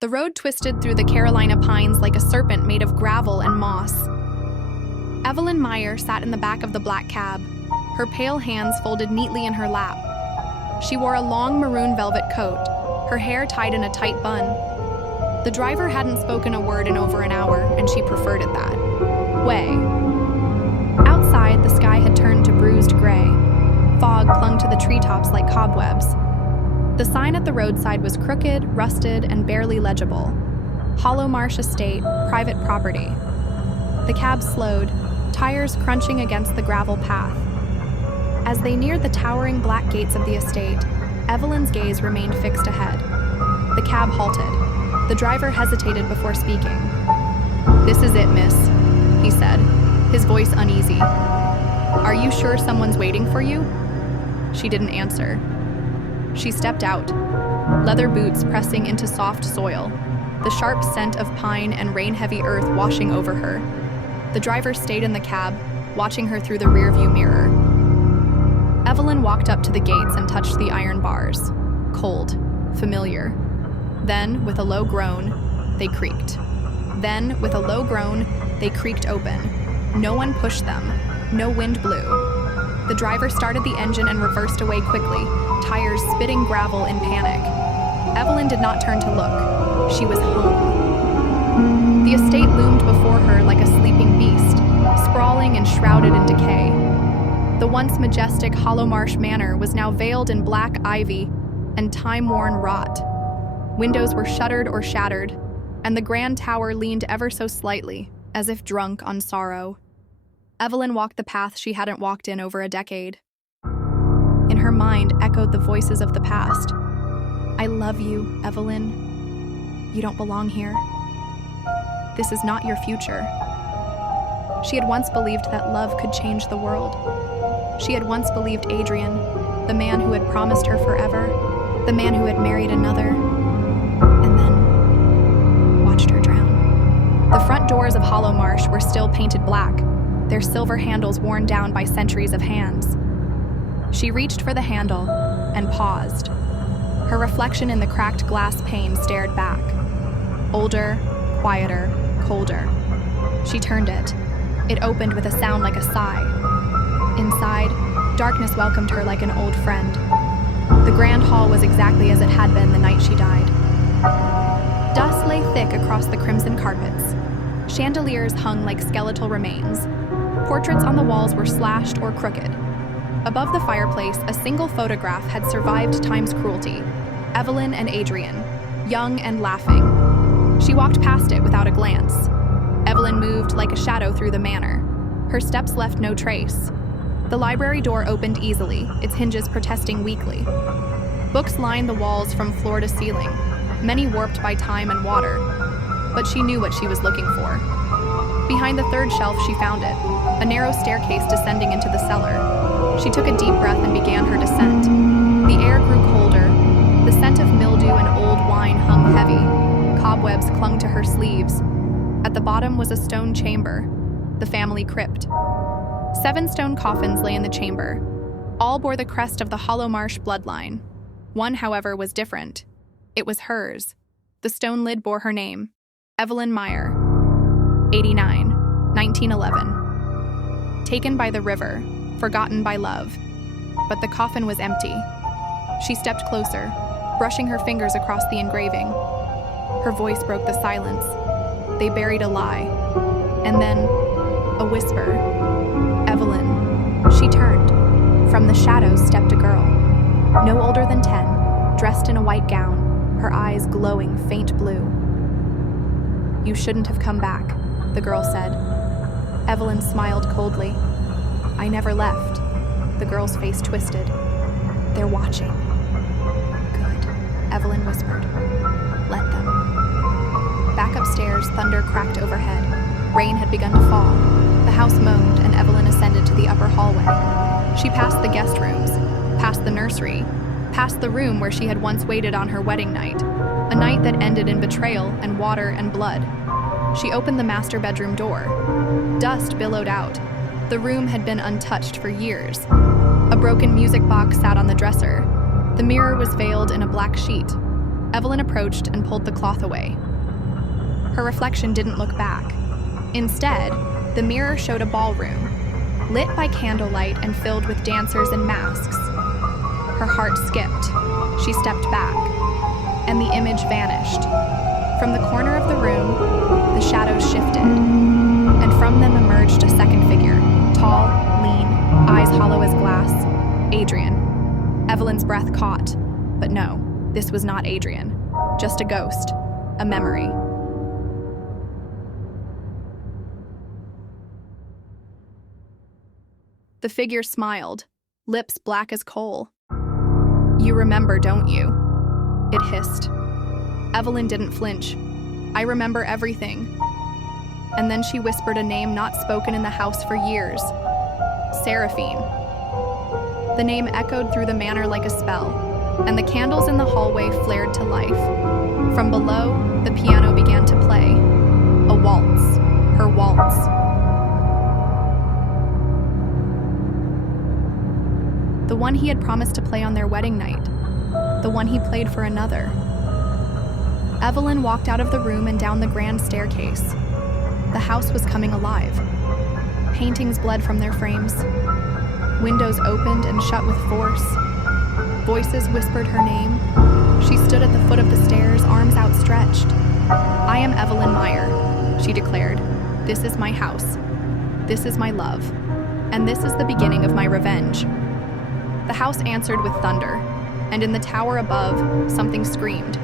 The road twisted through the Carolina pines like a serpent made of gravel and moss. Evelyn Mire sat in the back of the black cab, her pale hands folded neatly in her lap. She wore a long maroon velvet coat, her hair tied in a tight bun. The driver hadn't spoken a word in over an hour, and she preferred it that way. Outside, the sky had turned to bruised gray. Fog clung to the treetops like cobwebs. The sign at the roadside was crooked, rusted, and barely legible. Hollowmarsh Estate, private property. The cab slowed, tires crunching against the gravel path. As they neared the towering black gates of the estate, Evelyn's gaze remained fixed ahead. The cab halted. The driver hesitated before speaking. "This is it, miss," he said, his voice uneasy. "Are you sure someone's waiting for you?" She didn't answer. She stepped out, leather boots pressing into soft soil, the sharp scent of pine and rain-heavy earth washing over her. The driver stayed in the cab, watching her through the rearview mirror. Evelyn walked up to the gates and touched the iron bars. Cold, familiar. Then, with a low groan, they creaked. Then, with a low groan, they creaked open. No one pushed them. No wind blew. The driver started the engine and reversed away quickly, tires spitting gravel in panic. Evelyn did not turn to look. She was home. The estate loomed before her like a sleeping beast, sprawling and shrouded in decay. The once majestic Hollowmarsh Manor was now veiled in black ivy and time-worn rot. Windows were shuttered or shattered, and the grand tower leaned ever so slightly, as if drunk on sorrow. Evelyn walked the path she hadn't walked in over a decade. In her mind echoed the voices of the past. "I love you, Evelyn. You don't belong here. This is not your future." She had once believed that love could change the world. She had once believed Adrian, the man who had promised her forever, the man who had married another, and then watched her drown. The front doors of Hollowmarsh were still painted black, their silver handles worn down by centuries of hands. She reached for the handle and paused. Her reflection in the cracked glass pane stared back. Older, quieter, colder. She turned it. It opened with a sound like a sigh. Inside, darkness welcomed her like an old friend. The grand hall was exactly as it had been the night she died. Dust lay thick across the crimson carpets. Chandeliers hung like skeletal remains. Portraits on the walls were slashed or crooked. Above the fireplace, a single photograph had survived time's cruelty. Evelyn and Adrian, young and laughing. She walked past it without a glance. Evelyn moved like a shadow through the manor. Her steps left no trace. The library door opened easily, its hinges protesting weakly. Books lined the walls from floor to ceiling, many warped by time and water. But she knew what she was looking for. Behind the third shelf, she found it, a narrow staircase descending into the cellar. She took a deep breath and began her descent. The air grew colder. The scent of mildew and old wine hung heavy. Cobwebs clung to her sleeves. At the bottom was a stone chamber, the family crypt. 7 stone coffins lay in the chamber. All bore the crest of the Hollowmarsh bloodline. One, however, was different. It was hers. The stone lid bore her name, Evelyn Mire, 89, 1911. Taken by the river, forgotten by love. But the coffin was empty. She stepped closer, brushing her fingers across the engraving. Her voice broke the silence. They buried a lie. And then, a whisper. Evelyn. She turned. From the shadows stepped a girl. No older than 10, dressed in a white gown, her eyes glowing faint blue. "You shouldn't have come back," the girl said. Evelyn smiled coldly. "I never left." The girl's face twisted. "They're watching." "Good," Evelyn whispered. "Let them." Back upstairs, thunder cracked overhead. Rain had begun to fall. The house moaned, and Evelyn ascended to the upper hallway. She passed the guest rooms, past the nursery, past the room where she had once waited on her wedding night, a night that ended in betrayal and water and blood. She opened the master bedroom door. Dust billowed out. The room had been untouched for years. A broken music box sat on the dresser. The mirror was veiled in a black sheet. Evelyn approached and pulled the cloth away. Her reflection didn't look back. Instead, the mirror showed a ballroom, lit by candlelight and filled with dancers in masks. Her heart skipped. She stepped back, and the image vanished. From the corner of the room, the shadows shifted, and from them emerged a second figure, tall, lean, eyes hollow as glass. Adrian. Evelyn's breath caught, but no, this was not Adrian. Just a ghost, a memory. The figure smiled, lips black as coal. "You remember, don't you?" It hissed. Evelyn didn't flinch. "I remember everything." And then she whispered a name not spoken in the house for years. Seraphine. The name echoed through the manor like a spell, and the candles in the hallway flared to life. From below, the piano began to play. A waltz. Her waltz. The one he had promised to play on their wedding night. The one he played for another. Evelyn walked out of the room and down the grand staircase. The house was coming alive. Paintings bled from their frames. Windows opened and shut with force. Voices whispered her name. She stood at the foot of the stairs, arms outstretched. "I am Evelyn Mire," she declared. "This is my house. This is my love. And this is the beginning of my revenge." The house answered with thunder, and in the tower above, something screamed.